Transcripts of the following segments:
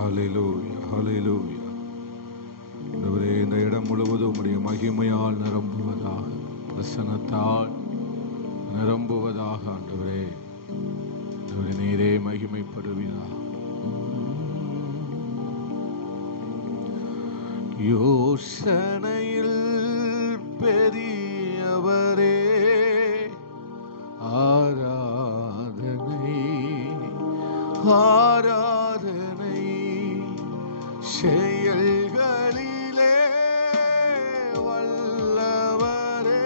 ஹல்லேலூயா, ஹல்லேலூயா. ஆண்டவரே, இந்த இடம் முழுவதும் உம்முடைய மகிமையால் நிரம்புவதாக, பிரசன்னத்தால் நிரம்புவதாக. ஆண்டவரே, ஆண்டவரே, நீரே மகிமைப்படுவீராக. யோசனையில் பெரியவரே, ஆராதனை ஆராதனை, செயல்களிலே வல்லவரே,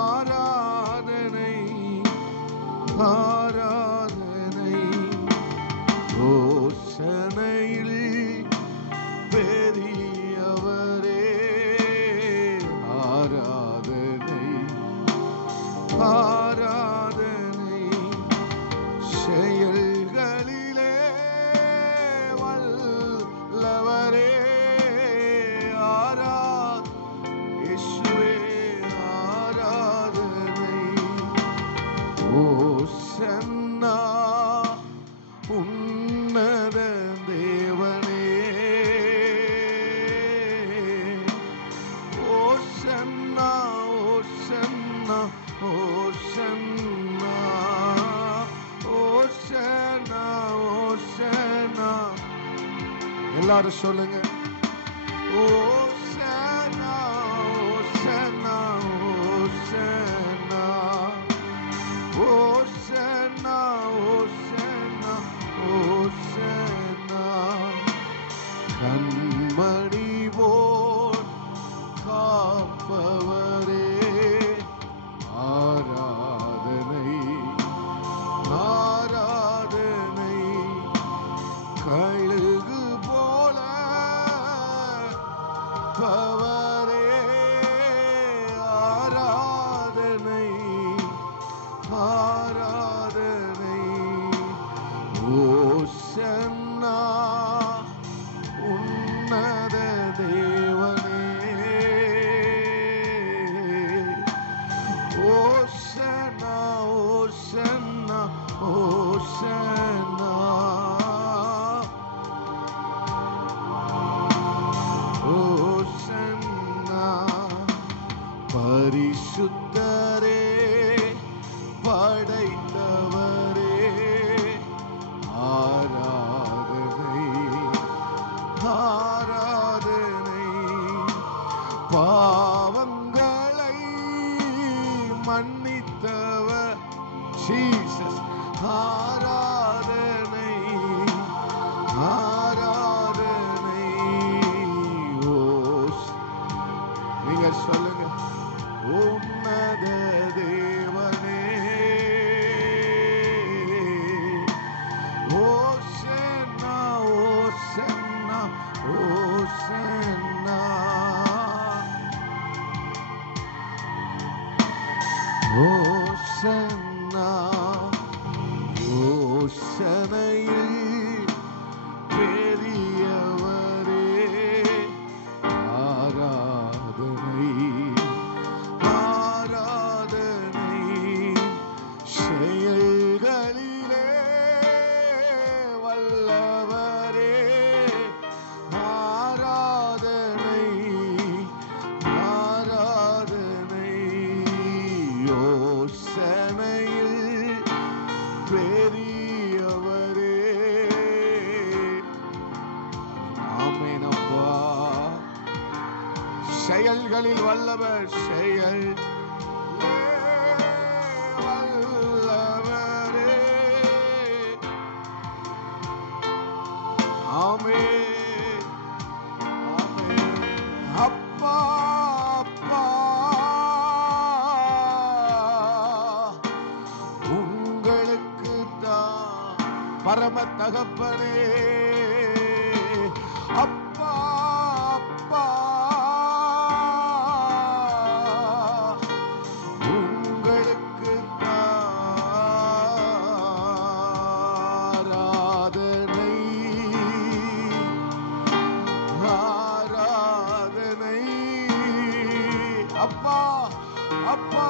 ஆராதனை ஆராதனை. யோசனையில் பெரியவரே, ஆராதனை ஆராதனை, செயல்களிலே வல்லவரே, இயேசுவே ஆராதனை. ஓசன்னா உன்னத தேவனே, ஓசன்னா ஓசன்னா ஓசன்னா ஓசன்னா ஓசன்னா. எல்லாரும் சொல்லுங்க. ஓசன்னா ஓசன்னா ஓசன்னா ஓசன்னா ஓசன்னா ஓசன்னா. கண்மணி போல் காப்பவரே, ஆராதனை ஆராதனை. கழுகு போல பவரே, ஆராதனை ஆராதனை. ஓசன்னா உன்னத தேவனே, ஓசன்னா ஓசன்னா ஓசன்னா ஓசன்னா. பரிசுத்தரே, படைத்தவரே, ஆராதனை ஆராதனை. பாவங்களை மன்னித்தவர் ஜீசஸ், ஆராதனை ஆராதனை. நீங்க சொல்லுங்க. உன்னத தேவனே, ஓசன்னா ஓசன்னா ஓசன்னா ஓசன்னா. யோசனையில் பெரியவரே, ஆராதனை ஆராதனை. செயல்களிலே வல்லவரே, ஆராதனை ஆராதனை. யோசனையில் பெரியவரே. ஆமென் அப்பா. செயல்களில் வல்லவர், செயல் வல்லவரே. ஆமென் ஆமென். அப்பா அப்பா, உங்களுக்கு தான் பரம தகப்பனே, அப்பா அப்பா, உங்களுக்கு ஆராதனை ஆராதனை. அப்பா அப்பா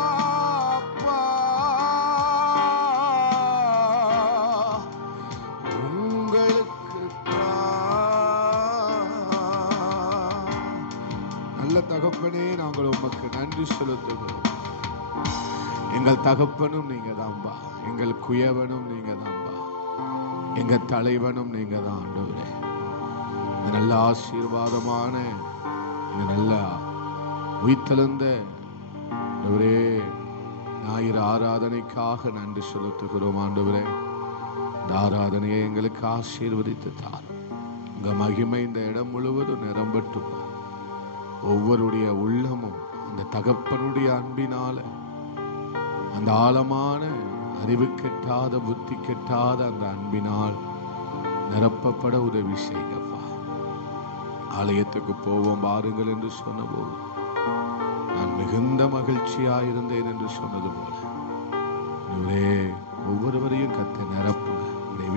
அப்பா, உங்களுக்கு தகப்பனே, நாங்கள் உமக்கு நன்றி செலுத்துகிறோம். எங்கள் தகப்பனும் நீங்க தான்பா, எங்கள் குயவனும் நீங்க தான்பா, எங்க தலைவனும் நீங்க தான் ஆண்டவரே. இந்த நல்ல ஆசீர்வாதமான இந்த நல்ல உயிர்த்தெழுந்த ஆண்டவரே ஞாயிறு ஆராதனைக்காக நன்றி செலுத்துகிறோம். ஆண்டவரே, இந்த ஆராதனையை எங்களுக்கு ஆசீர்வதித்து தாரும். உங்க மகிமை இந்த இடம் முழுவதும் நிரம்பட்டும். ஒவ்வொருடைய உள்ளமும் அந்த தகப்பனுடைய அன்பினால, அந்த ஆழமான அறிவு கெட்டாத புத்தி கெட்டாத அந்த அன்பினால் நிரப்பப்பட உதவி செய்யப்பா. ஆலயத்துக்கு போவோம் பாருங்கள் என்று சொன்னபோது நான் மிகுந்த மகிழ்ச்சியாயிருந்தேன் என்று சொன்னது போல ஒவ்வொருவரையும் கத்த நிரப்புங்க.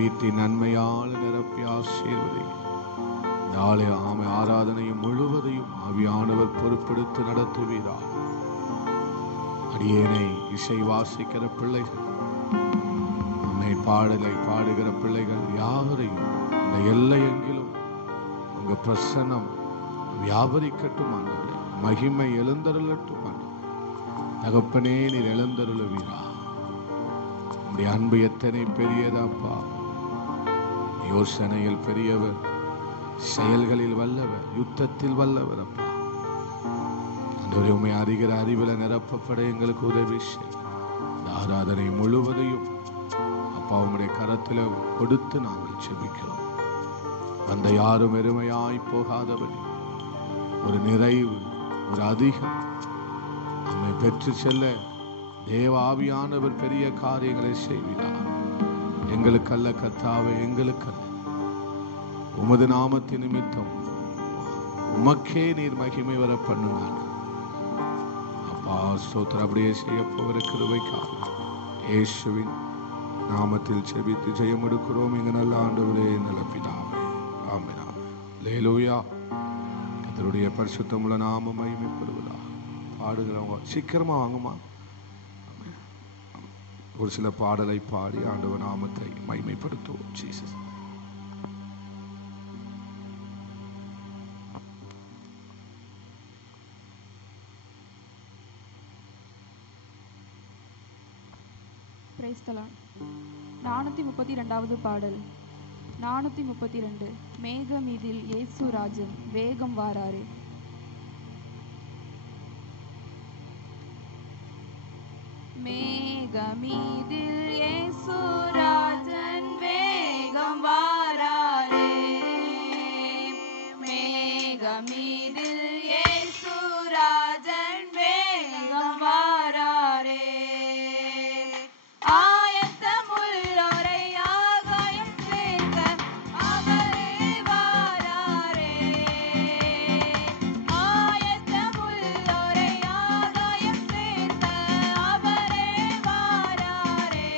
வீட்டின் நன்மையால் நிரப்பி ஆசீர்வதிங்க. இந்த ஆராதனையும் முழுவதையும் ஆவியானவர் பொறுப்பெடுத்து நடத்துவீராக. அடியேனை இசை வாசிக்கிற பிள்ளைகள், அம்மை பாடலை பாடுகிற பிள்ளைகள் யாவரையும் இந்த எல்லையெங்கிலும் உங்க பிரசன்னம் வியாபரிக்கட்டும் ஆண்டவரே. மகிமை எழுந்தருளட்டும் ஆண்டவரே. தகப்பனே, நீர் எழுந்தருளுவீரா. உம்முடைய அன்பு எத்தனை பெரியதாப்பா. யோசனையில் பெரியவர், செயல்களில் வல்லவர், யுத்தத்தில் வல்லவர் அப்பா. ஆண்டவரே, உம்மை அறிகிற அறிவில் நிரப்பப்பட எங்களுக்கு உதவி செய்யும். இந்த ஆராதனை முழுவதையும் அப்பா உம்முடைய கரத்தில் கொடுத்து நாங்கள் செபிக்கிறோம். வந்த யாரும் எருமையாய் போகாதபடி ஒரு நிறைவு, ஒரு அதிகம் நம்மை பெற்று செல்ல தேவ ஆவியானவர் பெரிய காரியங்களை செய்கிறார். எங்களுக்கல்ல கர்த்தாவே, எங்களுக்கல்ல, உமது நாமத்தின் நிமித்தம் உமக்கே நீர் மகிமை வர பண்ணுவார் அப்பா. ஸ்தோத்திரம். அப்படியே செய்ய போகிற கிருபைக்காக இயேசுவின் நாமத்தில் செபித்து ஜெயம் எடுக்கிறோம் எங்க நல்ல ஆண்டவரே, நல்ல பிதாவே. ஆமென். அல்லேலூயா. கர்த்தருடைய பரிசுத்தமுள்ள நாமம் மகிமைப்படுவதாக. பாடுகிறவங்க சீக்கிரமா வாங்குமா. ஒரு சில பாடலை பாடி ஆண்டவர் நாமத்தை மகிமைப்படுத்துவோம். ஜீசஸ். Praise the Lord. 432வது பாடல். 432. மேகமீதில் இயேசு ராஜன் வேகம் வாராரே. மேகமீதில் இயேசு ராஜன் வேகம் வாராரே. மேகமீதில் இயேசு ராஜன் வேகம் வாராரே. ஆயத்தமுள்ளோரை ஆகாயம் சேர்க்க அவரே வாராரே. ஆயத்தமுள்ளோரை ஆகாயம் சேர்க்க அவரே வாராரே.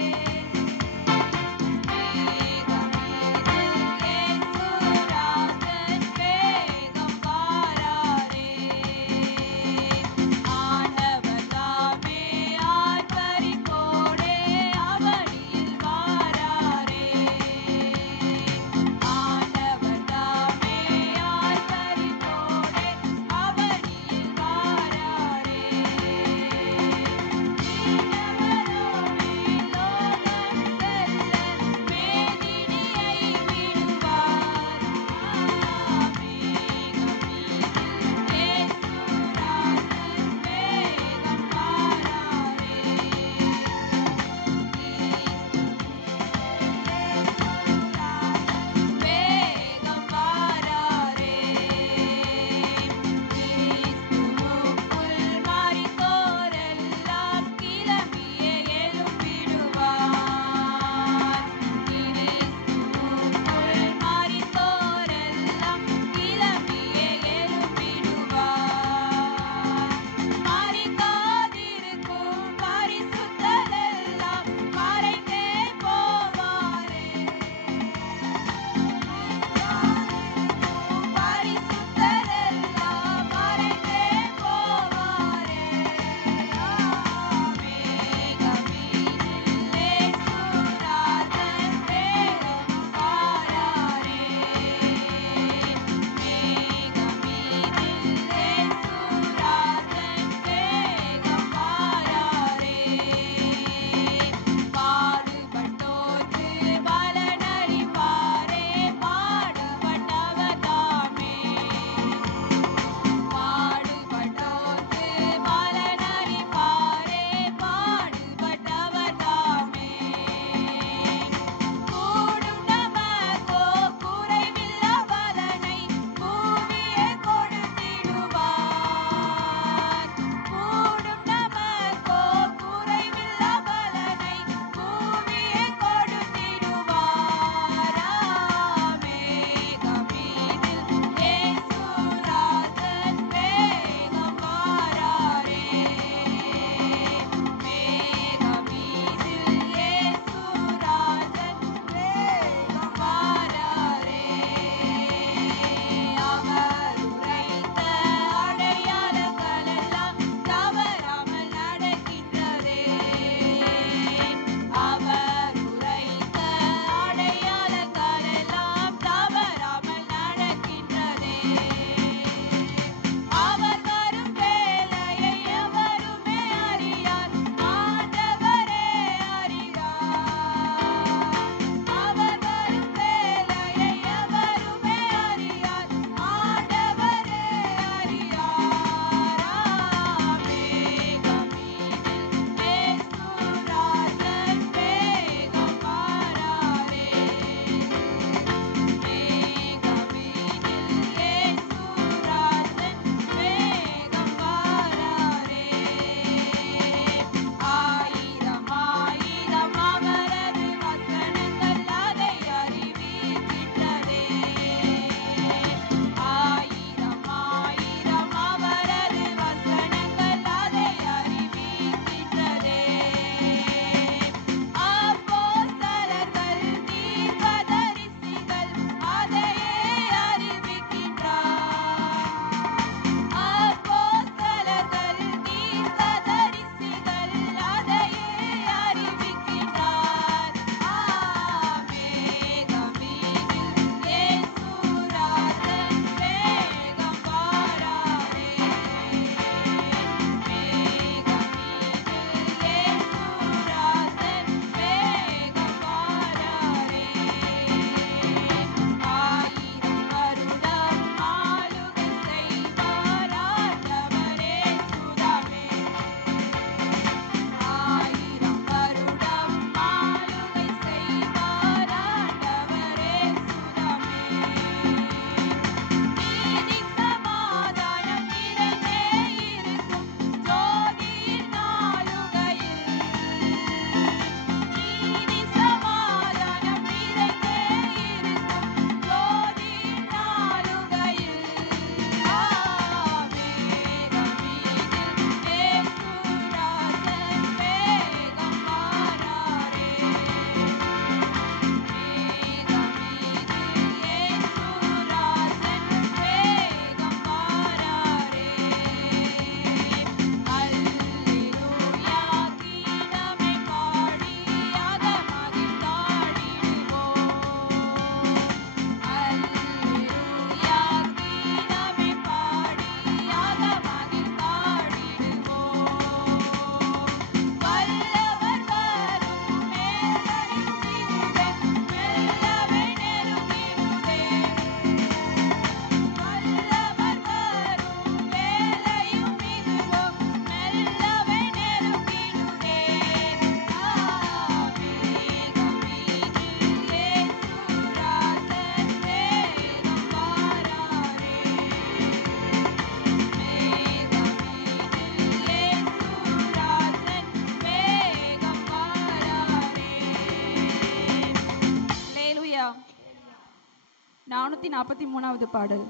443வது பாடல்.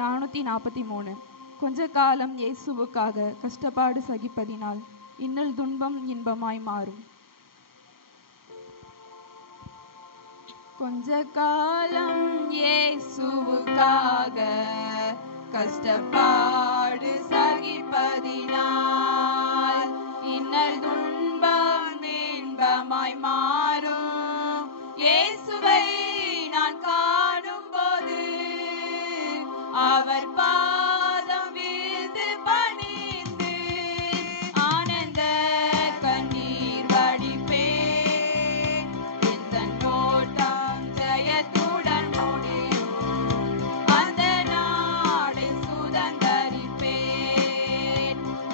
443. கொஞ்ச காலம் இயேசுவுக்காக கஷ்டப்பாடு சகிப்பதினால் இன்னல் துன்பம் இன்பமாய் மாறும். கொஞ்ச காலம் இயேசுவுக்காக கஷ்டப்பாடு சகிப்பதினால் இன்னல் துன்பம் இன்பமாய் மாறும். இயேசுவை நான் காணும்போது அவர் பாதம் வீழ்ந்து பணிந்து ஆனந்த கண்ணீர் வடிப்பேன். எந்தன் ஓட்டம் ஜெயத்துடன் முடியும், அந்த நாளை சுதந்தரிப்பேன்.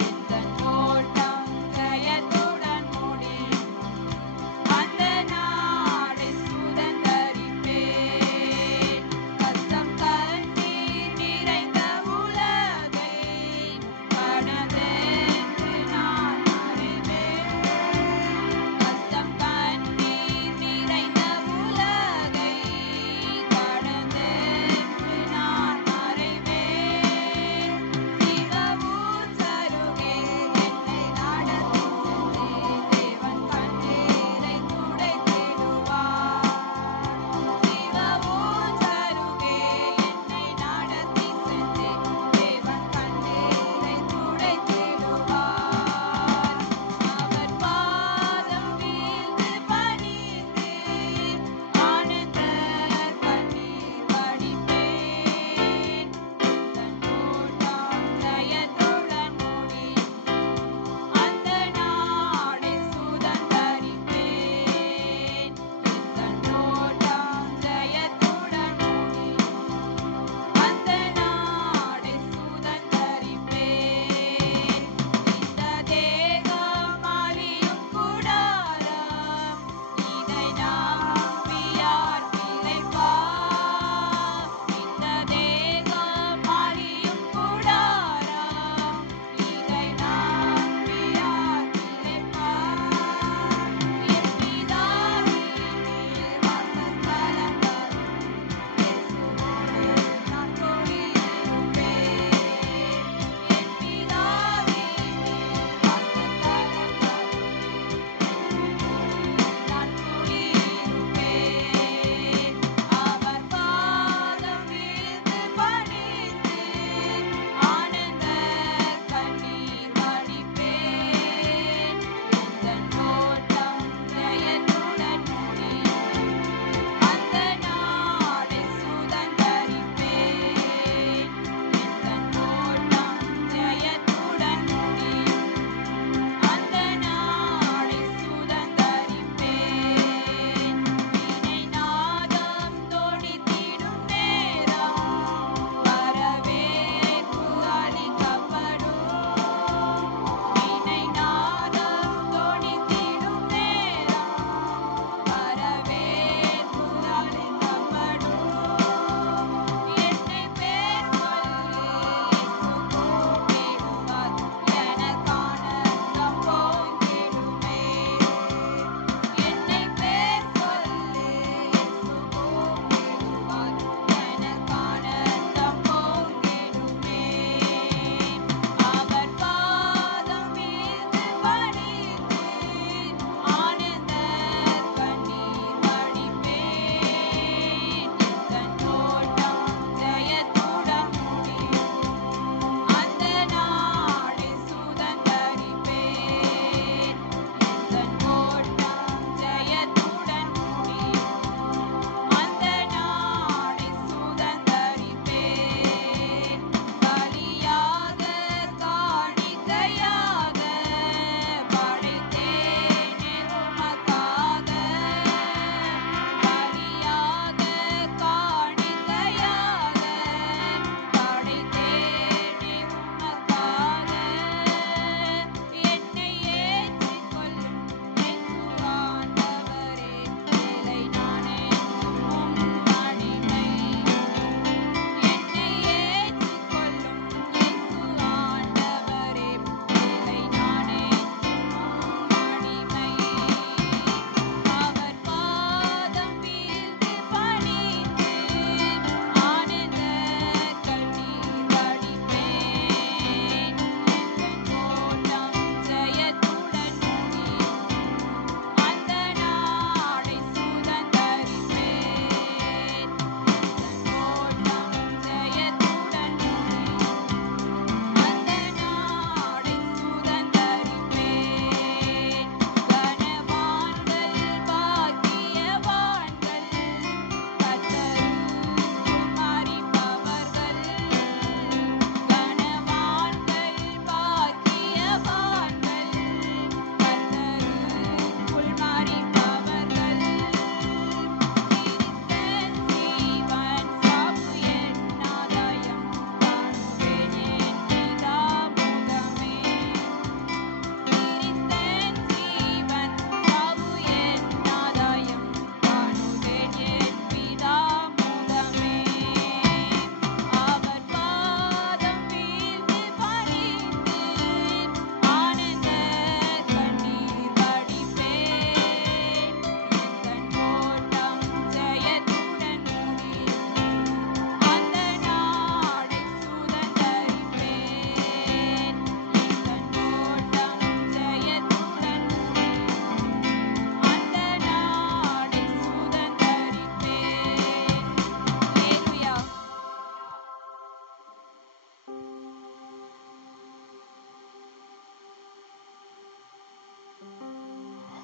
எந்தன் ஓட்டம் ஜெயத்துடன் முடியும், அந்த நாளை சுதந்தரிப்பேன்.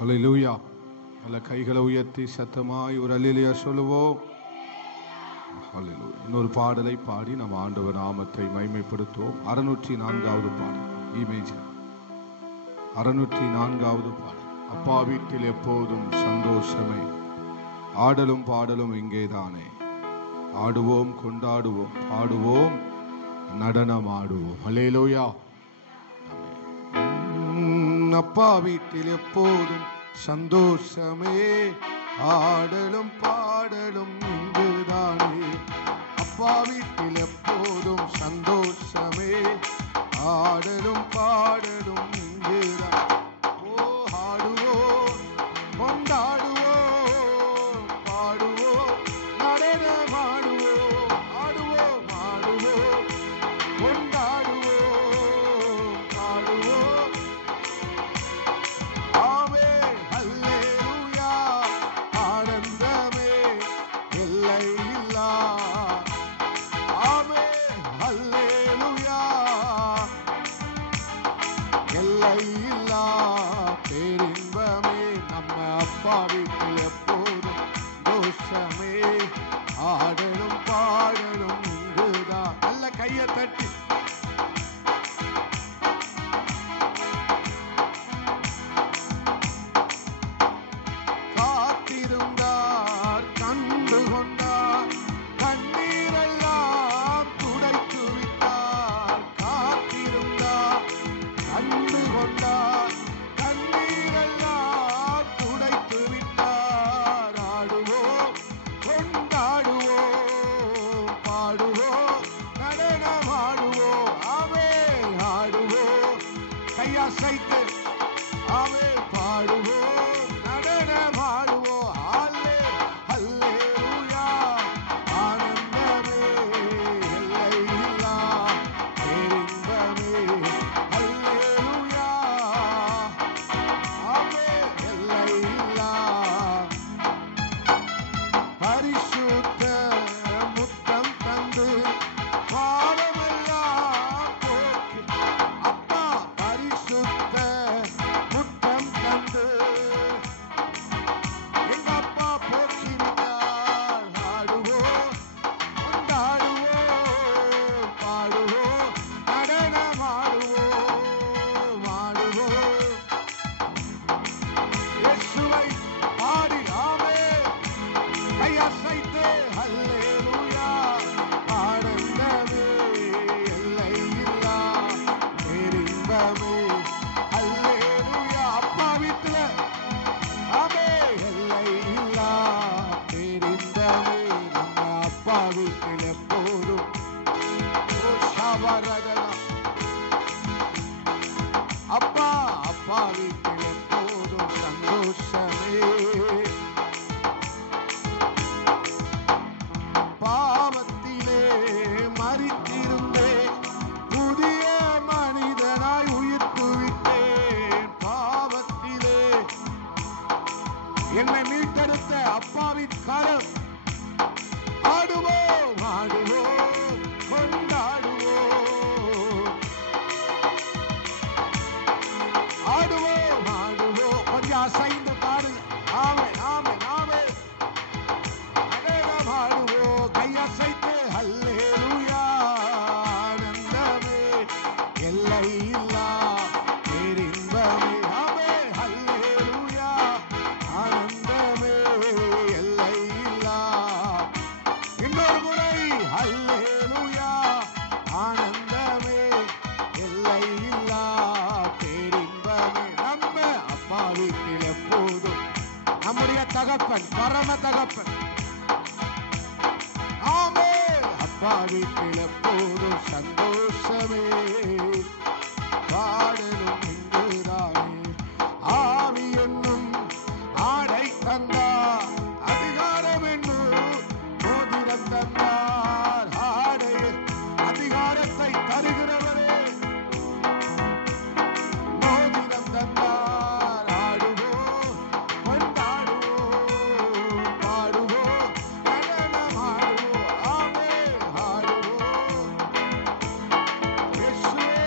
ஹல்லேலூயா. நல்ல கைகளை உயர்த்தி சத்தமாய் ஒரு அல்லேலூயா சொல்லுவோம். ஹல்லேலூயா. இன்னொரு பாடலை பாடி நம்ம ஆண்டவர் நாமத்தை மகிமைப்படுத்துவோம். 604வது பாடல். இமேஜர் 604வது பாடல். அப்பா வீட்டில் எப்போதும் சந்தோஷமே, ஆடலும் பாடலும் இங்கேதானே, ஆடுவோம் கொண்டாடுவோம் பாடுவோம் நடனமாடுவோம். ஹல்லேலூயா. அப்பா வீட்டில் எப்போதும் சந்தோஷமே, ஆடலும் பாடலும் இங்குதானே. அப்பா வீட்டில் எப்போதும் சந்தோஷமே, ஆடலும் பாடலும் இங்குதான். ஓ ஆடுவோம் கொண்டாடுவோம் பாடுவோம் நடனமாடுவோம், ஆடுவோம் ஆடுவோம் கொண்டாடுவோம் பாடுவோம். ஆமே ஹல்லேலூயா. ஆனந்தமே எல்லை இல்லா. ஆமே ஹல்லேலூயா. எல்லை இல்லா பேரின்பமே. நம்ம அப்பா வீட்டில் எப்போதும் தோஷமே, ஆடலும் பாடலும் இங்குதான். நல்ல கையை தட்டி காத்திருந்தார் கண்டு கொண்டார், கண்ணீரெல்லாம் துடைத்து விட்டார். காத்திருந்தார் கண்டு கொண்டார், கண்ணீரெல்லாம் துடைத்து விட்டார். ஆடுவோம் கொண்டாடுவோம் பாடுவோம் நடனமாடுவோம். ஆமே ஆடுவோம் கையசைத்து, ஆமே பாடுவோம் நடனமாடுவோம். ஹல்லே ஹல்லேலூயா. ஆனந்தமே எல்லை இல்லா பேரின்பமே. ஹல்லேலூயா. ஆமே எல்லை இல்லா. பரிசுத்த முத்தம் தந்து பாவமெல்லாம் போக்கி. அப்பா பரிசுத்த முத்தம் தந்து எங்க அப்பா போக்கிவிட்டார். ஆடுவோம் கொண்டாடுவோம் பாடுவோம் நடனமாடுவோம் ஆடுவோம். இயேசுவை பாடி ஆமே கையசைத்து ஹல்லேலூயா. ஆனந்தமே எல்லை இல்லா பேரின்பமே. ஹல்லேலூயா. அப்பா வீட்டுல ஆமே எல்லை இல்லா பேரின்பமே. நம்ம அப்பா வீட்டில் எப்போதும் ஓ ஷாவரதனா. அப்பா அப்பா வீட்டில் எப்போதும் சந்தோஷமே. பாவத்திலே மரித்திருந்தேன், புதிய மனிதனாய் உயிர்த்து விட்டேன். பாவத்திலே என்னை மீட்டெடுத்த அப்பாவின் கரம். ஆடுவோம் ஆடுவோம் கொண்டாடுவோம் ஆடுவோம் ஆடுவோம். கொஞ்சம் அசைந்து பாடுங்க. ஆமே ஆமே ஆமே நடனமாடுவோம் கையசைத்து. ஹல்லேலூயா. ஆனந்தமே எல்லை இல்லா பேரின்பமே. ஆமே ஹல்லேலூயா. ஆனந்தமே எல்லை இல்லா. இன்னொரு முறை ஹல்லேலூயா. ஆனந்தமே எல்லை இல்லா பேரின்பமே. நம்ம அப்பா வீட்டில் எப்போதும் நம்முடைய தகப்பன் பரம தகப்பன். ஆமே அப்பா வீட்டில் எப்போதும் சந்தோஷமே, பாடலும் இங்குதானே. ஆவி என்னும் ஆடை தந்தார், அதிகாரம் என்னும் மோதிரம் தந்தார். ஆடை அதிகாரத்தை தருகிறவரே மோதிரம் தந்தார். ஆடுவோம் கொண்டாடுவோம் பாடுவோம் நடனமாடுவோம். ஆமே ஆடுவோம். இயேசுவே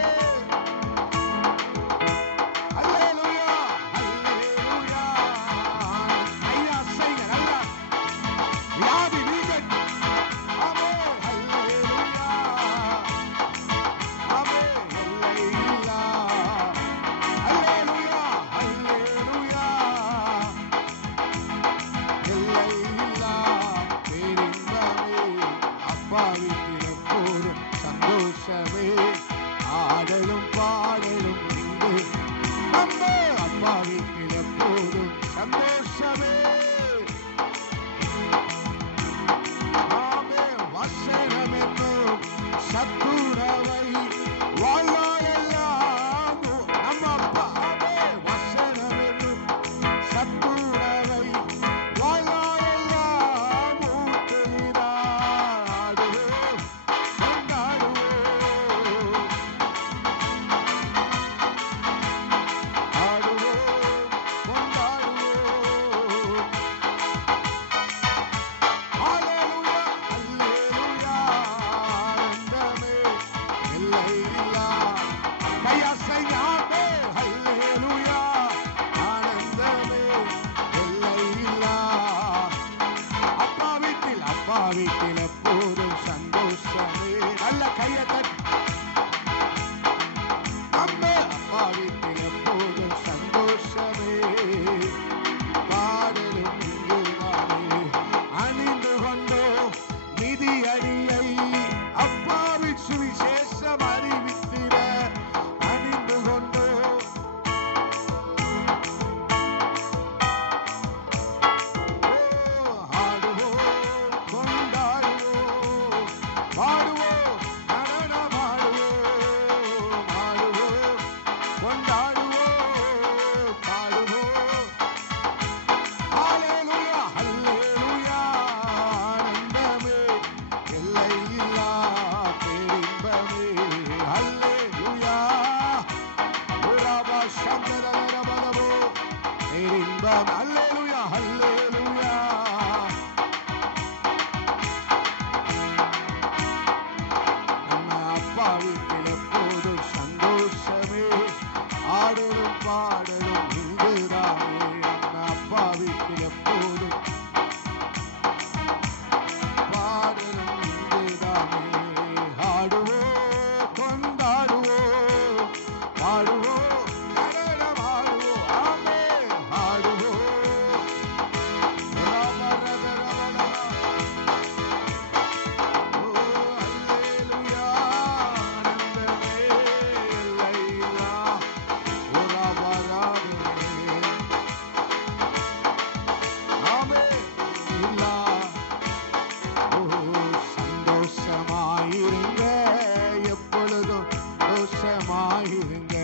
வீட்டில் எப்போதும் சந்தோஷமே. நல்ல கையை தட்டி அம்மே. அப்பா வீட்டில் எப்போதும் சந்தோஷமே. பாடலும் இங்குதானே. அணிந்து கொண்டோ மிதி அடியை அப்பாவின் சுவிசேஷம் அறிவித்திட அணிந்து கொண்டோ. ஆடுவோம் கொண்டாடுவோம் பாடுவோம் நடனமாடுவோம் ஆடுவோம் கொண்டாடுவோம் பாடுவோம். ஹல்லேலூயா ஹல்லேலூயா ஆனந்தமே எல்லையில்லா பேரின்பமே. ஹல்லேலூயா உராபா சந்தரரபதமோ பேரின்பம். ஹல்லேலூயா ஹல்லேலூயா. நம்ம அப்பா வீட்டில் எப்போதும் சந்தோஷமே. ஆடலும் பாடலும் இங்குதானே. நம்ம அப்பா வீட்டில் எப்போதும் பாடலும் இங்குதானே. ஆடுவோம் கொண்டாடுவோம் பாடுவோம் நடனமாடுவோம் ஆமே. ஆடுவோம் ராமரதரவரா. ஓ அல்லேலூயா ஆனந்தமே எல்லையில்லா உராபராமே. ஆமே இல்லா. ஓ சந்தோஷமாயிருங்க எப்பொழுதும் சந்தோஷமாயிருங்க.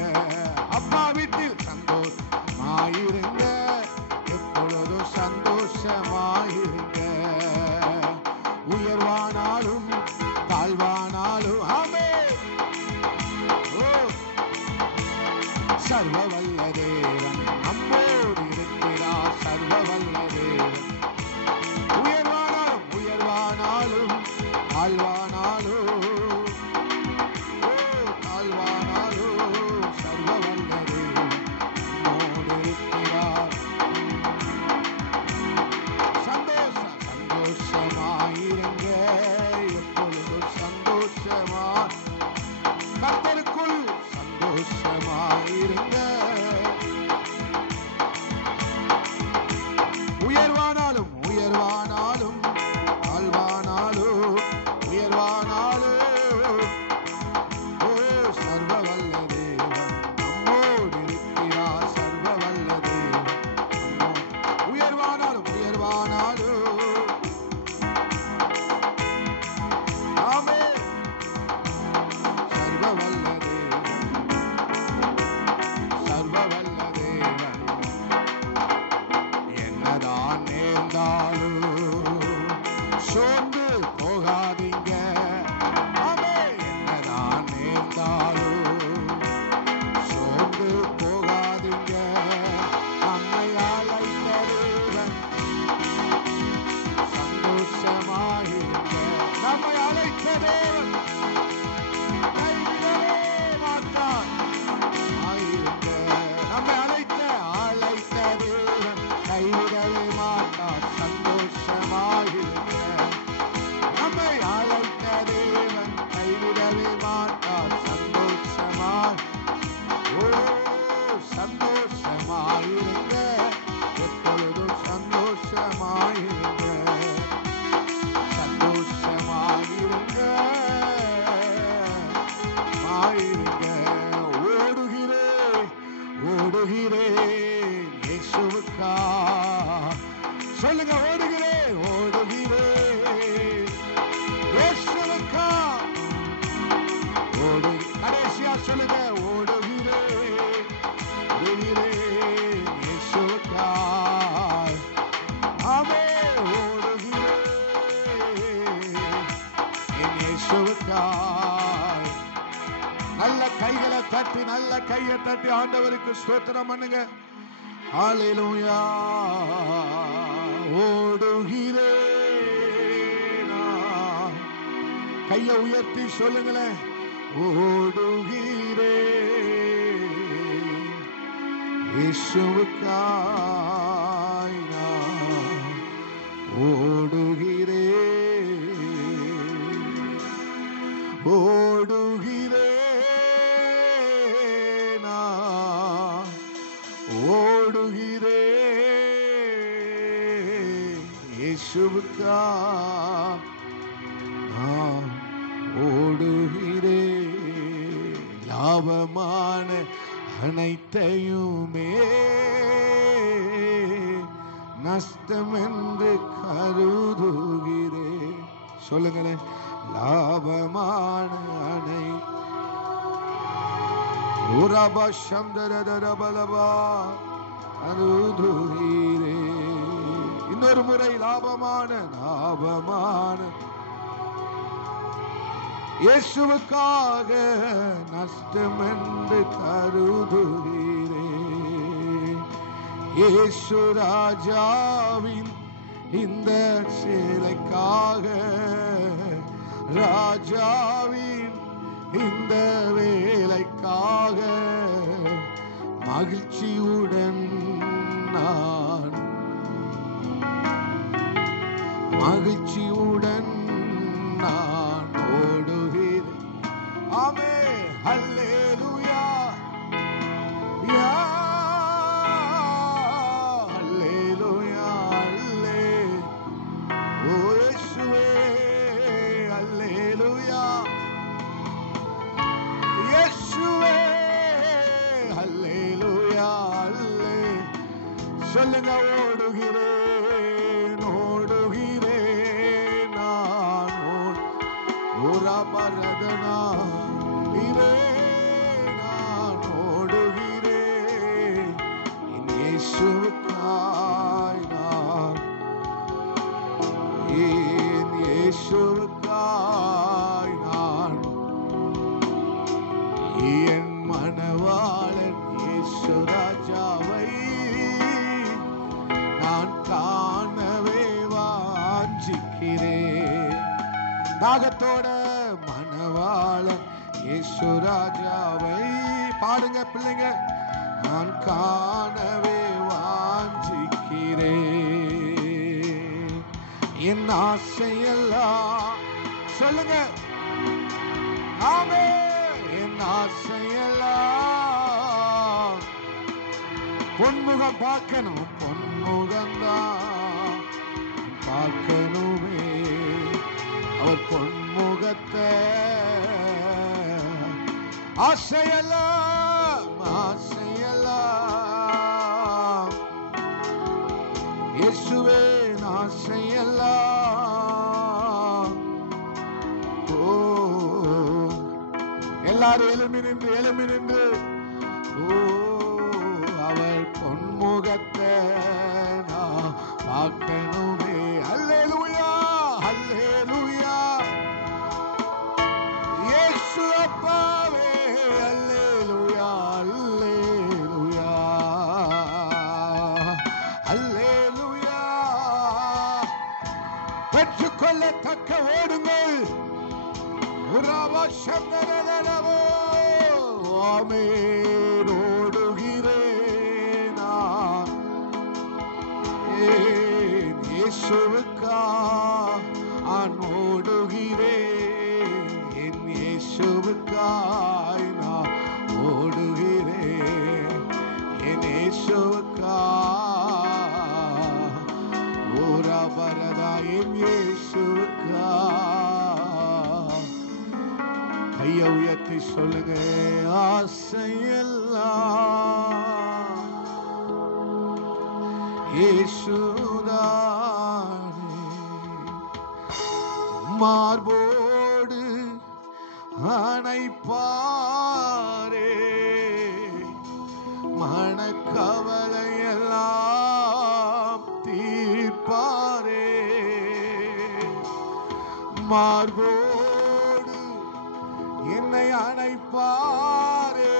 அப்பா வீட்டில் சந்தோஷமாயிருங்க எப்பொழுதும் சந்தோஷமாயிருங்க. உயர்வானாலும் தாழ்வானாலும் ஆமே. ஓ சர்வ வல்ல தேவன் நம்மோடு இருக்கிறார். சர்வ வல்ல தேவன் உயர்வானாலும் உயர்வானாலும் தாழ்வானாலும் ஓ தாழ்வானாலும் சர்வ வல்ல தேவன் நம்மோடு இருக்கிறார். சந்தோஷமாயிருங்க எப்பொழுதும் சந்தோஷமா. கர்த்தருக்குள் சந்தோஷமாயிருங்க. உயர்வானாலும் உயர்வானாலும் தாழ்வானாலும் உயர்வானாலும் ஓ சர்வ வல்ல தேவன் நம்மோடு இருக்கிறார். சர்வ வல்ல தேவன் நம்மோடு. உயர்வானாலும் உயர்வானாலும் ஆமே. சர்வ வல்ல தேவன் சர்வ வல்ல தேவன். என்னதான் நேர்ந்தாலும் சோர்ந்து போகாதீங்க. ஆமே. என்னதான் நேர்ந்தாலும் சோர்ந்து போகாதீங்க. நம்மை அழைத்த தேவன் சந்தோஷமாயிருங்க. நம்மை அழைத்த தேவன் கைவிடவே மாட்டார். ஆயிருங்க. நம்மை அழைத்த தேவன் கைவிடவே மாட்டார். சந்தோஷமாயிருங்க. நம்மை அழைத்த தேவன் கைவிடவே மாட்டார். சந்தோஷமாய் ஓ சந்தோஷமாயிருங்க எப்பொழுதும் சந்தோஷமாயிருங்க. சந்தோஷமாயிருங்க மாயிருங்க. ஓடுகிறேன் ஓடுகிறேன் இயேசுவுக்கா. சொல்லுங்க ஓடுகிறேன் ஓடுகிறேன் இயேசுவுக்கா. ஓடு கடைசியா சொல்லுங்க ஓடுகிறேன் ஓடுகிறேன் இயேசுவுக்கா. ஆமே ஓடுகிறேன் என் இயேசுவுக்கா. நல்ல கைகளை தட்டி நல்ல கையை தட்டி ஆண்டவருக்கு ஸ்தோத்திரம் பண்ணுங்க. ஹல்லேலூயா. ஓடுகிறேன் நான். கையை உயர்த்தி சொல்லுங்களேன். ஓடுகிறேன் இயேசுவுக்காய் நான் ஓடுகிறேன். தான் நான் ஓடுகிறேன். லாபமான அனைத்தையுமே நஷ்டம் என்று கருதுகிறேன். சொல்லுங்களேன். லாபமான அனை உரபா சந்தரபலபா கருதுகிறேன். இன்னொரு முறை. லாபமான இயேசுவுக்காக நஷ்டம் என்று கருதுகிறேன். இயேசு ராஜாவின் இந்த சேலைக்காக, ராஜாவின் இந்த வேலைக்காக மகிழ்ச்சியுடன் நான் ஓடுகிறேன். ஆமென். ஹல்லேலூயா. ஹல்லேலூயா. ஓ இயேசுவே. ஹல்லேலூயா. இயேசுவே. ஹல்லேலூயா. சொல்லுங்க. ஓடுகிறேன் நான் ஓரபரதனா இரே நான் ஓடுகிறேன். என் இயேசுவுக்காய் நான் என் மனவாளன் இயேசு ராஜாவை நான் காணவே வாஞ்சிக்கிறேன். தாகத்தோட மனவாளன் இயேசு ராஜாவை பாடுங்க பிள்ளைங்க. நான் காணவே வாஞ்சிக்கிறேன். என் ஆசையெல்லாம் சொல்லுங்க. ஆமென். என் ஆசையெல்லாம் பொன்முகம் பார்க்கணும். பொன்முகம்தான் பார்க்கணுமே. அவர் பொன்முகத்தை ஆசையெல்லாம் இயேசுவே ஆசையெல்லாம். ஓ எல்லாரும் எழும்பி நின்று ஓ அவர் பொன்முகத்தை நான் பார்க்கணுமே. அல்லேலூயா. அல்லேலூயா. இயேசு அப்பாவே. அல்லேலூயா. அல்லேலூயா. அல்லேலூயா. பெற்றுக்கொள்ளத்தக்க ஓடுங்கள். ஆமென். ஓடுகிறேன் நான் இயேசுவுக்காய் ஓடுகிறேன். என் இயேசுவுக்காய் நான் ஓடுகிறேன். என் இயேசுவுக்காய் ஓரபரதா என் இயேசுவுக்காய். கைய உயர்த்தி சொல்லுங்க. ஆசையெல்லாம் இயேசுதானே. மார்போடு அணைப்பாரே. மனக்கவலையெல்லாம் தீர்ப்பாரே. மார்போடு என்னை அணைப்பாரே.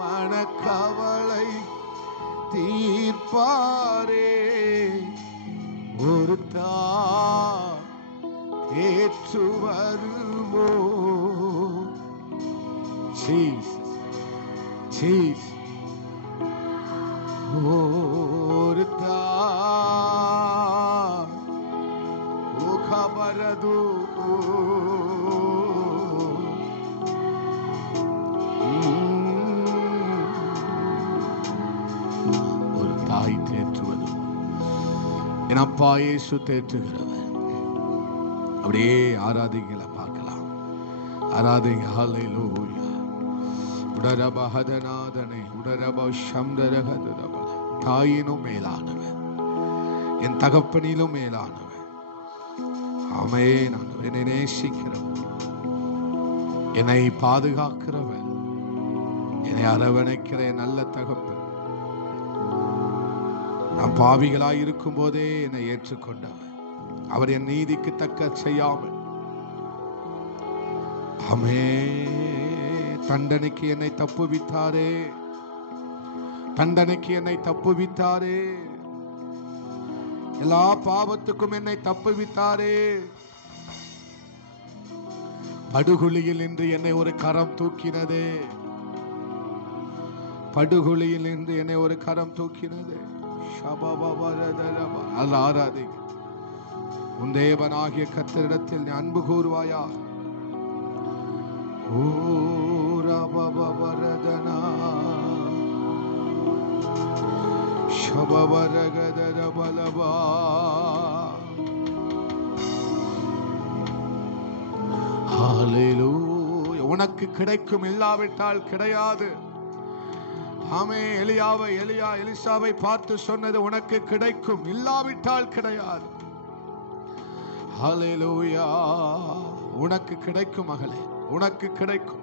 மனக்கவலை தீர்ப்பாரே. ஒரு தாய் ஏற்று வருவோ. ஒரு தாய் ஓ கபரது ஒரு தாய் தேற்றுவது என் அப்பா இயேசு தேற்றுகிறவர். அப்படியே ஆராதிங்களை பார்க்கலாம். ஆராதிங்க. ஹல்லேலூயா. உடரப ஹதநாதனே உடரப சம்தரஹதரப. தாயினும் மேலானவர், என் தகப்பனிலும் மேலானவர். ஆமென். ஆண்டவரே, என்னை நேசிக்கிறவர், என்னை பாதுகாக்கிறவர், என்னை அரவணைக்கிற என் நல்ல தகப்பன். நான் பாவிகளாய் இருக்கும் போதே என்னை ஏற்றுக்கொண்டவர். அவர் என் நீதிக்கு தக்க செய்யாமல் தண்டனைக்கு என்னை தப்புவித்தாரே, தண்டனைக்கு என்னை தப்புவித்தாரே, எல்லா பாவத்துக்கும் என்னை தப்புவித்தாரே. படுகுழியில் நின்று என்னை ஒரு கரம் தூக்கினதே, படுகுழியில் நின்று என்னை ஒரு கரம் தூக்கினதே. அல்ல ஆராதி. உன் தேவனாகிய கர்த்தரிடத்தில் நீ அன்பு கூறுவாயா. உனக்கு கிடைக்கும், இல்லாவிட்டால் கிடையாது. ஆமே. எலிசாவை பார்த்து சொன்னது, உனக்கு கிடைக்கும், இல்லாவிட்டால் கிடையாது. ஹல்லேலூயா. உனக்கு கிடைக்கும் மகளே, உனக்கு கிடைக்கும்.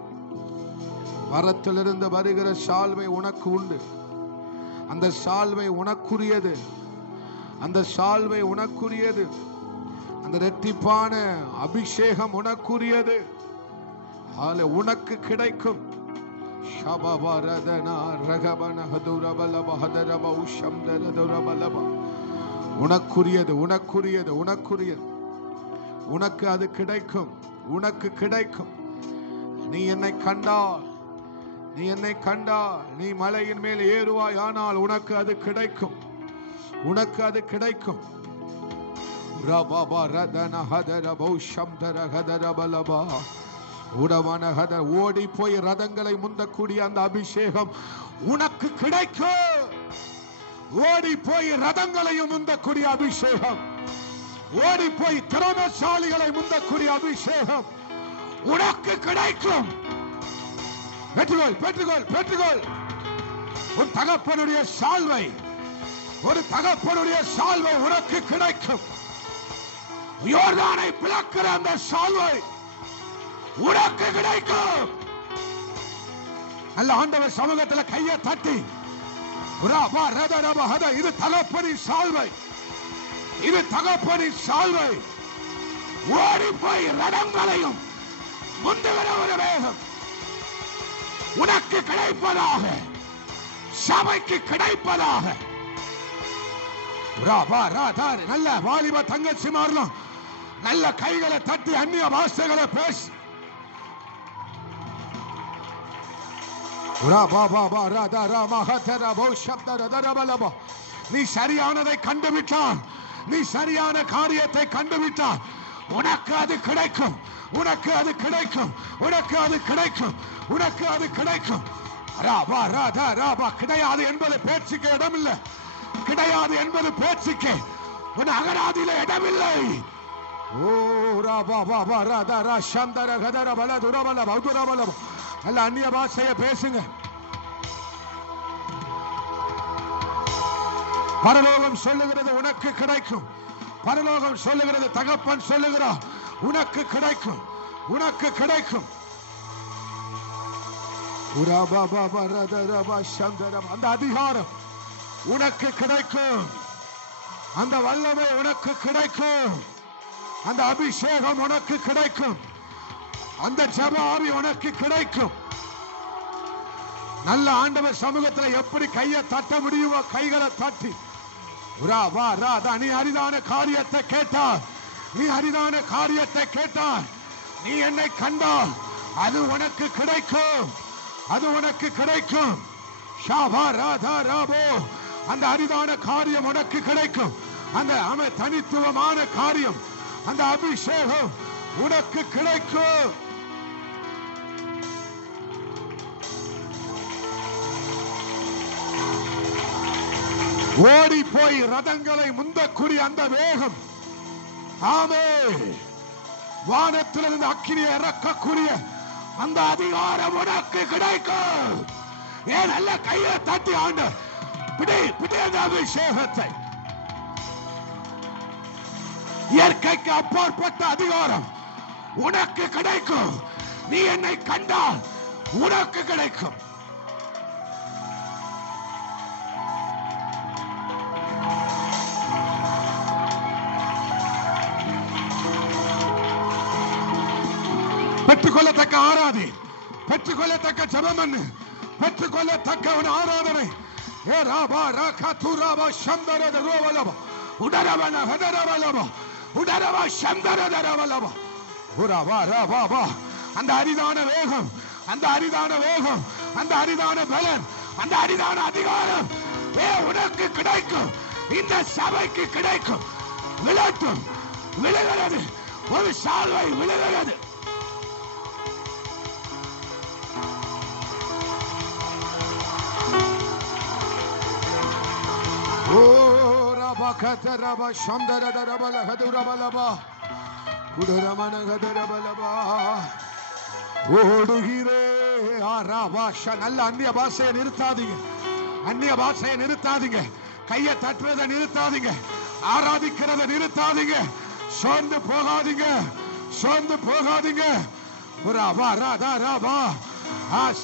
மரத்திலிருந்து வருகிற சால்வை உனக்கு உண்டு. அந்த சால்வை உனக்குரியது, அந்த சால்வை உனக்குரியது. அந்த இரட்டிப்பான அபிஷேகம் உனக்குரியது. உனக்கு கிடைக்கும். உனக்குரியது, உனக்குரியது, உனக்குரியது. உனக்கு அது கிடைக்கும், உனக்கு கிடைக்கும். நீ என்னை கண்டால், நீ என்னை கண்டால் நீ மலையின் மேல் ஏறுவாய், ஆனால் உனக்கு அது கிடைக்கும், உனக்கு அது கிடைக்கும். ஓடி போய் ரதங்களை முந்தக்கூடிய அந்த அபிஷேகம் உனக்கு கிடைக்கும். ஓடி போய் ரதங்களையும் முந்தக்கூடிய அபிஷேகம், ஓடி போய் திறமைசாலிகளை முந்தக்கூடிய அபிஷேகம் உனக்கு கிடைக்கும். பெற்றுகொள், பெற்றுகொள், பெற்றுகொள். உன் தகப்பனுடைய சால்வை, ஒரு தகப்பனுடைய சால்வை உனக்கு கிடைக்கும். யோர்தானை பிளக்கிற அந்த சால்வை உனக்கு கிடைக்கும். நல்ல ஆண்டவர் சமூகத்தில் கையை தட்டி, இது தகப்பனின் சால்வை, இது தகப்பனின் சால்வை. ஓடி போய் ரதங்களையும் முந்துகிற ஒரு வேகம் உனக்கு கிடைப்பதாக, சபைக்கு கிடைப்பதாக. நல்ல வாலிப தங்கச்சி மாறலாம், நல்ல கைகளை தட்டி அந்நிய பாஷைகளை பேசி, நீ சரியானதை கண்டுவிட்டால், நீ சரியான காரியத்தை கண்டுவிட்டால் உனக்கு அது கிடைக்கும், உனக்கு அது கிடைக்கும், உனக்கு அது கிடைக்கும், உனக்கு அது கிடைக்கும். கிடையாது என்பது பேச்சுக்கு இடமில்லை, கிடையாது என்பது பேச்சுக்கு உன் அகராதியில இடமில்லை. நல்ல அந்நிய பாஷையை பேசுங்க. பரலோகம் சொல்லுகிறது உனக்கு கிடைக்கும், பரலோகம் சொல்லுகிறது, தகப்பன் சொல்லுகிறார் உனக்கு கிடைக்கும், உனக்கு கிடைக்கும். அந்த அதிகாரம் உனக்கு கிடைக்கும், அந்த வல்லமை உனக்கு கிடைக்கும், அந்த அபிஷேகம் உனக்கு கிடைக்கும், அந்த ஜெப ஆவி உனக்கு கிடைக்கும். நல்ல ஆண்டவர் சமூகத்தில் எப்படி கையை தட்ட முடியுமோ கைகளை தட்டி, நீ அரிதான காரியத்தை கேட்டால், நீ அரிதான காரியத்தை கேட்டால், நீ என்னை கண்டால் அது உனக்கு கிடைக்கும், அது உனக்கு கிடைக்கும். அந்த அரிதான காரியம் உனக்கு கிடைக்கும், அந்த தனித்துவமான காரியம், அந்த அபிஷேகம் உனக்கு கிடைக்கும். ஓடி போய் ரதங்களை முந்தக்கூடிய அந்த வேகம், ஆமே, வானத்திலிருந்து அக்கினியை இறக்கக்கூடிய அந்த அதிகாரம் உனக்கு கிடைக்கும். ஏன் நல்ல கையை தட்டி ஆண்டு பிடி அந்த அபிஷேகத்தை. இயற்கைக்கு அப்பாற்பட்ட அதிகாரம் உனக்கு கிடைக்கும். நீ என்னை கண்டால் உனக்கு கிடைக்கும். பெற்றுக்கொள்ளத்தக்க ஆராதி, பெற்றுக்கொள்ளத்தக்க ஜபமன், பெற்றுக்கொள்ளத்தக்க ஒரு ஆராதனை. ஏ ராபா ராகா துராபா சந்தரத ரோவலபா உடரவன ஹதரவலபா உடரவா சந்தரதரவலபா உரவா ராபா. அந்த அரிதான வேகம், அந்த அரிதான வேகம், அந்த அரிதான பலன், அந்த அரிதான அதிகாரம் உனக்கு கிடைக்கும். இந்த சபைக்கு கிடைக்கும். விழட்டும், விழுகிறது, ஒரு சால்வை விழுகிறது. ஓடுகிறே. நல்ல அந்நிய பாஷையை நிறுத்தாதீங்க, அந்நிய பாஷையை நிறுத்தாதீங்க, கையை தட்டுறதை நிறுத்தாதீங்க, ஆராதிக்கிறத நிறுத்தாதீங்க, சோர்ந்து போகாதீங்க, சோர்ந்து போகாதீங்க.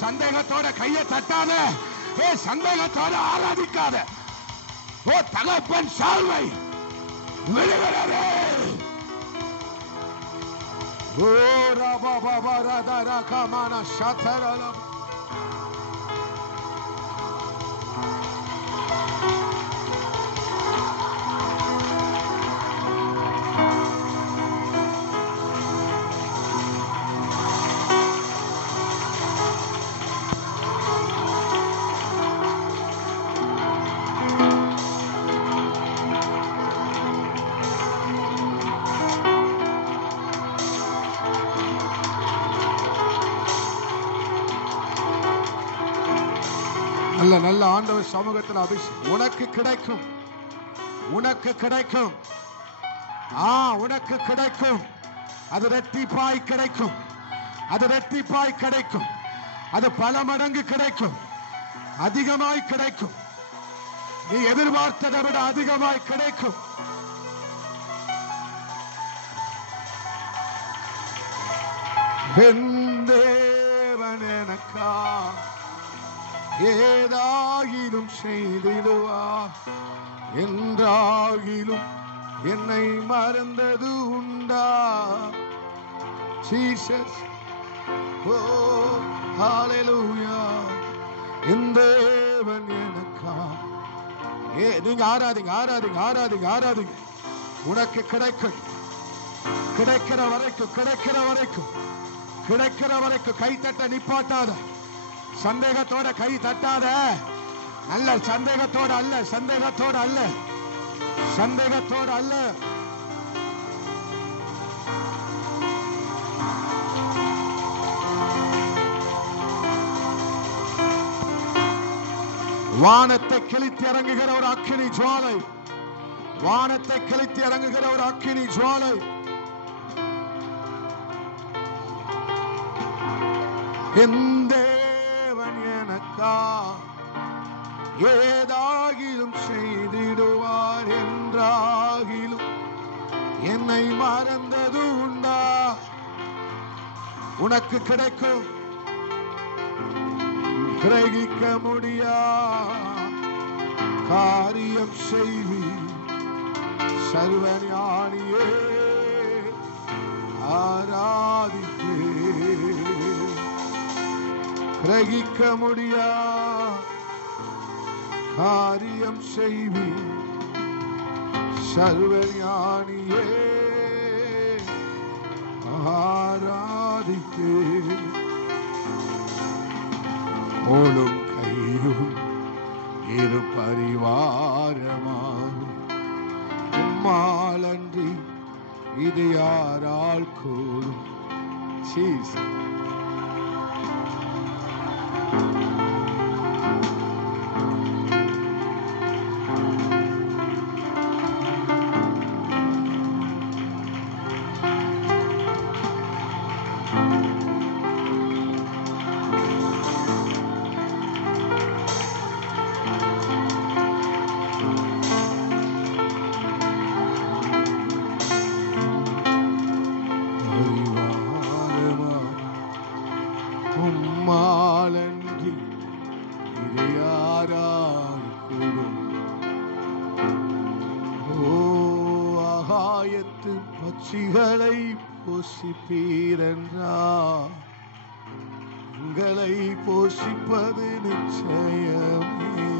சந்தேகத்தோட கையை தட்டாத, சந்தேகத்தோட ஆராதிக்காத. ஓ தகப்பன் சால்வை விழுகிறது. ஓ ராபா பாபா ராதா ராகமான சதரலம். நல்ல நல்ல ஆண்டவர் சமூகத்தில் அபிஷேகம் உனக்கு கிடைக்கும், உனக்கு கிடைக்கும். உனக்கு கிடைக்கும். அது ரெட்டிப்பாய் கிடைக்கும், அது ரெட்டிப்பாய் கிடைக்கும், அது பல மடங்கு கிடைக்கும், அதிகமாய் கிடைக்கும். நீ எதிர்பார்த்ததை விட அதிகமாய் கிடைக்கும். தேவன் எனக்கா ஏதாகிலும் செய்திடுவார், என்றாகிலும் என்னை மறந்தது உண்டா? ஜீசஸ், ஓ ஹalleluya. இந்த தேவன் எனக்கா. நீங்க ஆராதிங்க, ஆராதிங்க, ஆராதிங்க, ஆராதிங்க. உனக்கு கிடைக்கும். கிடைக்கிற வரைக்கும், கிடைக்கிற வரைக்கும், கிடைக்கிற வரைக்கும் கை தட்ட நிப்பாட்டாத. சந்தேகத்தோட கை தட்டாத. நல்ல சந்தேகத்தோட அல்ல, சந்தேகத்தோட அல்ல, சந்தேகத்தோட அல்ல. வானத்தை கிழித்து இறங்குகிற ஒரு அக்கினி ஜுவாலை, வானத்தை கிழித்து இறங்குகிற ஒரு அக்கினி ஜுவாலை. தேவன் எனக்கா ஏதாகிலும் செய்திடுவார், என்றாகிலும் என்னை மறந்தது உண்டா? உனக்கு கிடைக்கும். கிரகிக்க முடியா காரியம் செய்வி சர்வஞானியே ஆராதிப்பே. கிரகிக்க முடியா காரியம் செய்வி சர்வஞானியே ஆராதிப்பே. ஓடும் கையும் இரு பரிவாரமாகும் உம்மாலன்றி இது யாரால் கூறும்? ஆகாயத்து பட்சிகளை போஷிப்பீரென்றா உங்களை போஷிப்பது நிச்சயமே.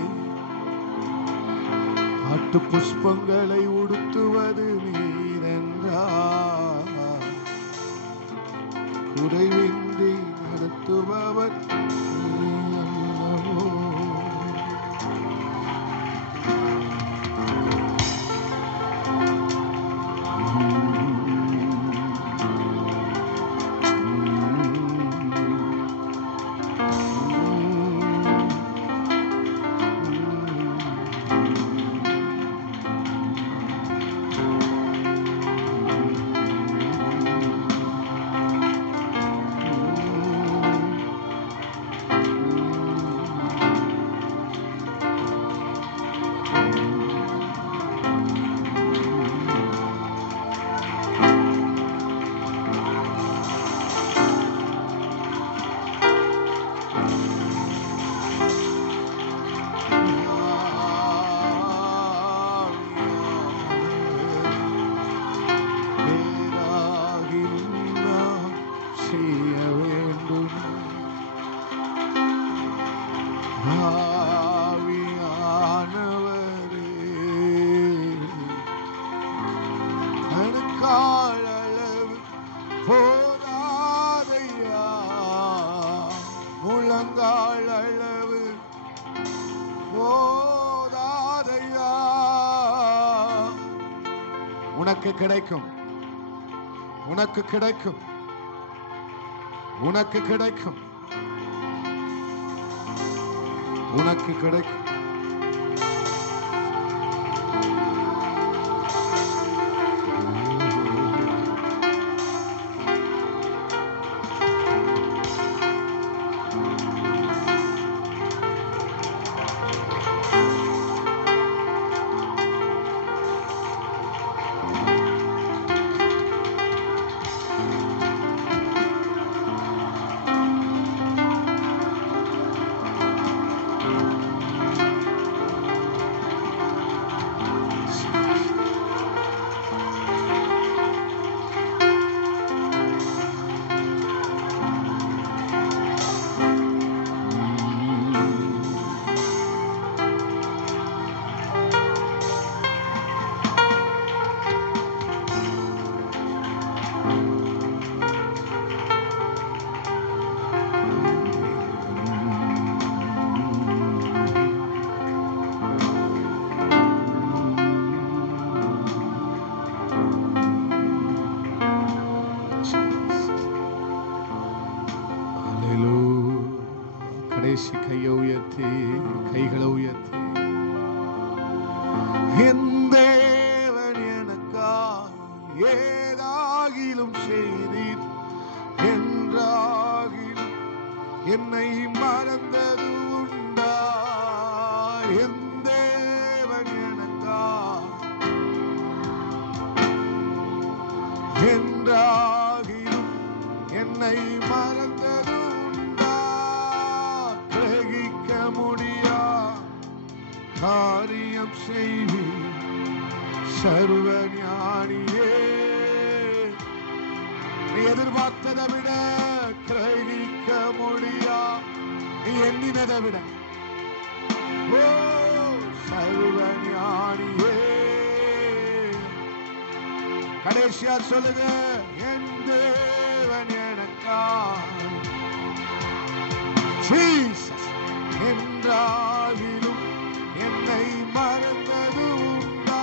காட்டு புஷ்பங்களை உடுத்துவது நீரென்றா குறைவின்றி நடத்துபவர் நீ அல்லவோ. உனக்கு கிடைக்கும், உனக்கு கிடைக்கும், உனக்கு கிடைக்கும், உனக்கு கிடைக்கும். கையை உயர்த்தி, கைகளை உயர்த்தி, என் தேவன் எனக்கா ஏதாகிலும் செய்தீர் என்றாகிலும் என்னை மறந்தது உண்டா? என் தேவன் எனக்கா என்றாகிலும் என்னை மறந்தது முடியா காரியம் செய்வீர் சர்வ ஞானியே. நீ எதிர்பார்த்ததை விட கிரகிக்க முடியா, நீ எண்ணினதை விட ஓ சர்வ ஞானியே. கடைசியா சொல்லுங்க, என் தேவன் எனக்கா ஜீசஸ் என்றாகிலும் என்னை மறந்தது உண்டா?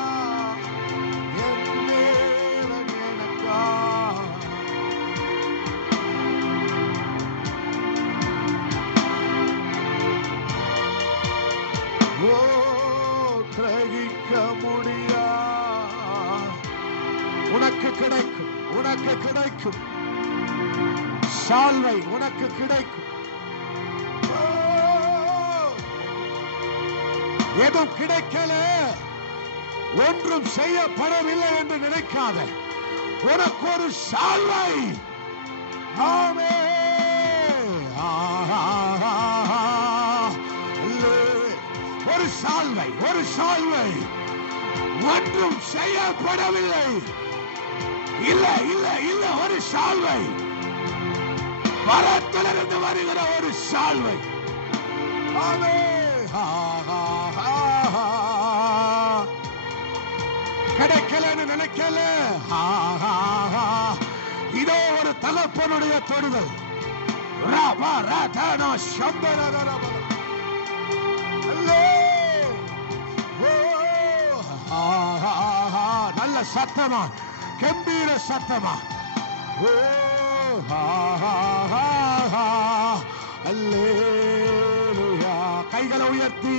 என் தேவன் எனக்கா ஓ கிரகிக்க முடியா. உனக்கு கிடைக்கும், உனக்கு கிடைக்கும் சால்வை, உனக்கு கிடைக்கும். எதுவும் கிடைக்கல, ஒன்றும் செய்யப்படவில்லை என்று நினைக்காத. உனக்கு ஒரு சால்வை. ஒரு சால்வை, ஒரு சால்வை ஒன்றும் செய்யப்படவில்லை. இல்ல இல்ல இல்ல, ஒரு சால்வை, மரத்திலிருந்து வருகிற ஒரு சால்வை. கிடைக்கலன்னு நினைக்கல. இதோ ஒரு தகப்பனுடைய தொடுதல். நல்ல சத்தமா, கம்பீர சத்தமா. அல்லேலூயா. கைகளை உயர்த்தி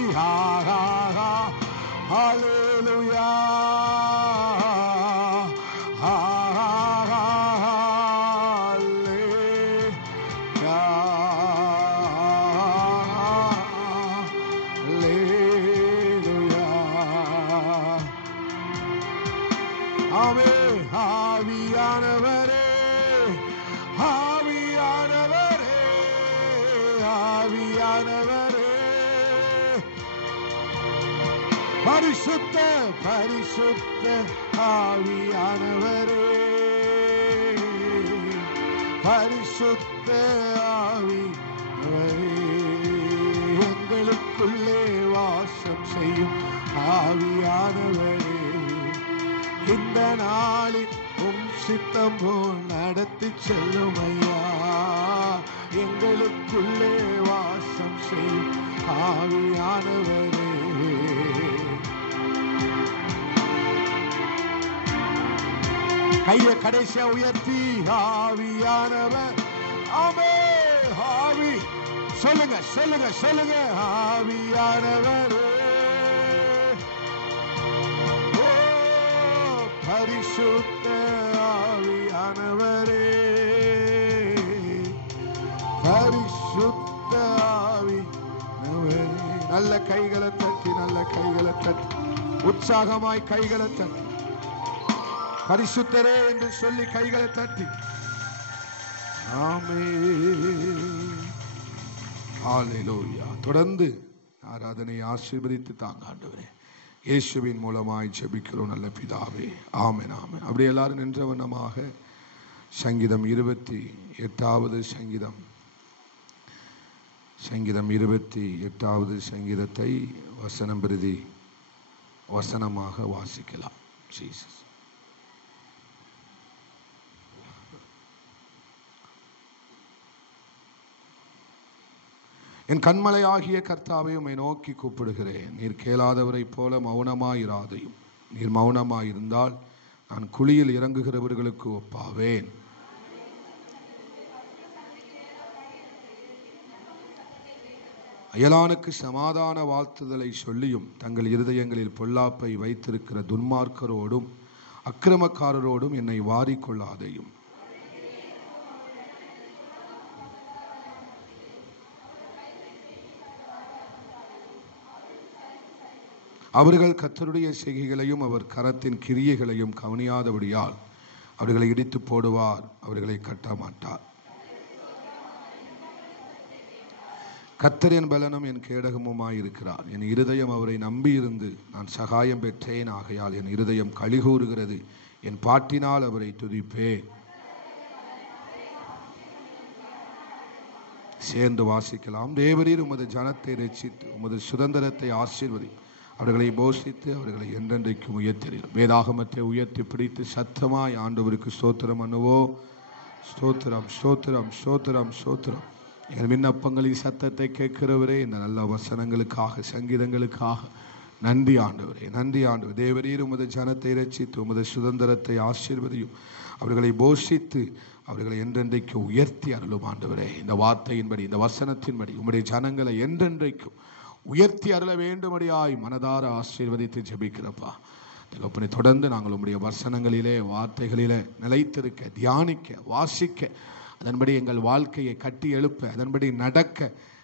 ஹல்லேலூயா. ஆவியானவரே, ஆவியானவரே, ஆவியானவரே, பரிசுத்த பரிசுத்த ஆவியானவரே, பரிசுத்த ஆவியானவரே, எங்களுக்குள்ளே வாசம் செய்யும் ஆவியானவரே, இந்த நாளில் உம் சித்தம் போல் நடத்தி செல்லும் ஐயா. எங்களுக்குள்ளே வாசம் செய்யும் ஆவியானவரே, கைய கடைசியா உயர்த்தி ஆவியானவர். ஆமே, ஆவி. சொல்லுங்க சொல்லுங்க சொல்லுங்க. ஆவியானவரே, பரிசுத்த ஆவியானவரே, பரிசுத்த ஆவியானவரே. நல்ல கைகளை தட்டி, நல்ல கைகளை தட்டி, உற்சாகமாய் கைகளை தட்டி, பரிசுத்தரே என்று சொல்லி கைகளை தட்டி. ஆமென். ஹல்லேலூயா. தொடர்ந்து ஆராதனை ஆசீர்வதித்து தாங்க ஆண்டவரே. இயேசுவின் மூலமாய் ஜெபிக்கிறோம் நல்ல பிதாவே. ஆமென் ஆமென். அப்படி எல்லாரும் நின்ற வண்ணமாக சங்கீதம் 28வது சங்கீதம், சங்கீதம் 28வது சங்கீதத்தை வசனம் பிரதி வசனமாக வாசிக்கலாம். ஜீசஸ். என் கண்மலையாகிய கர்த்தாவை உம்மை நோக்கி கூப்பிடுகிறேன். நீர் கேளாதவரைப் போல மௌனமாயிராதையும். நீர் மௌனமாயிருந்தால் நான் குழியில் இறங்குகிறவர்களுக்கு ஒப்பாவேன். அயலானுக்கு சமாதான வாழ்த்துதலை சொல்லியும் தங்கள் இருதயங்களில் பொல்லாப்பை வைத்திருக்கிற துன்மார்க்கரோடும் அக்கிரமக்காரரோடும் என்னை வாரிக்கொள்ளாதையும். அவர்கள் கர்த்தருடைய செய்கைகளையும் அவர் கரத்தின் கிரியைகளையும் கவனியாதபடியால் அவர்களை இடித்து போடுவார், அவர்களை கட்ட மாட்டார். கர்த்தர் என் பலனும் என் கேடகமுமாயிருக்கிறார். என் இருதயம் அவரை நம்பியிருந்து நான் சகாயம் பெற்றேன். ஆகையால் என் இருதயம் களிகூறுகிறது, என் பாட்டினால் அவரை துதிப்பேன். சேர்ந்து வாசிக்கலாம். தேவரீர் உமது ஜனத்தை ரட்சித்து உமது சுதந்திரத்தை ஆசீர்வதி அவர்களை போஷித்து அவர்களை என்றென்றைக்கும் உயர்த்தீர். வேதாகமத்தை உயர்த்தி பிடித்து சத்தமாய் ஆண்டவருக்கு ஸ்தோத்திரம் பண்ணுவோம். ஸ்தோத்திரம் ஸ்தோத்திரம் ஸ்தோத்திரம் ஸ்தோத்திரம். எங்கள் விண்ணப்பங்களின் சத்தத்தை கேட்கிறவரே, இந்த நல்ல வசனங்களுக்காக சங்கீதங்களுக்காக நன்றி ஆண்டவரே, நன்றி ஆண்டவர். தேவரீர் உமது ஜனத்தை ரட்சித்து உமது சுதந்திரத்தை ஆசீர்வதியும் அவர்களை போஷித்து அவர்களை என்றென்றைக்கு உயர்த்தி அருளும் ஆண்டவரே. இந்த வார்த்தையின்படி, இந்த வசனத்தின்படி உம்முடைய ஜனங்களை என்றென்றைக்கும் உயர்த்தி அருள வேண்டும்படியாய் மனதார ஆசீர்வதித்து ஜெபிக்கிறப்பா. தகப்பனை தொடர்ந்து நாங்கள் உம்முடைய வசனங்களிலே வார்த்தைகளிலே நிலைத்திருக்க, தியானிக்க, வாசிக்க, அதன்படி எங்கள் வாழ்க்கையை கட்டி எழுப்ப, அதன்படி நடக்க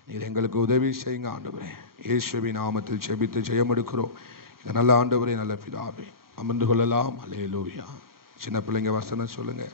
நீர் எங்களுக்கு உதவி செய்யுங்க ஆண்டவரே. இயேசுவின் நாமத்தில் ஜெபித்து ஜெயம் எடுக்கிறோம். இந்த நல்ல ஆண்டவரே, நல்ல பிதாவே. அமர்ந்து கொள்ளலாம். அல்லேலூயா. சின்ன பிள்ளைங்க வசனம் சொல்லுங்க.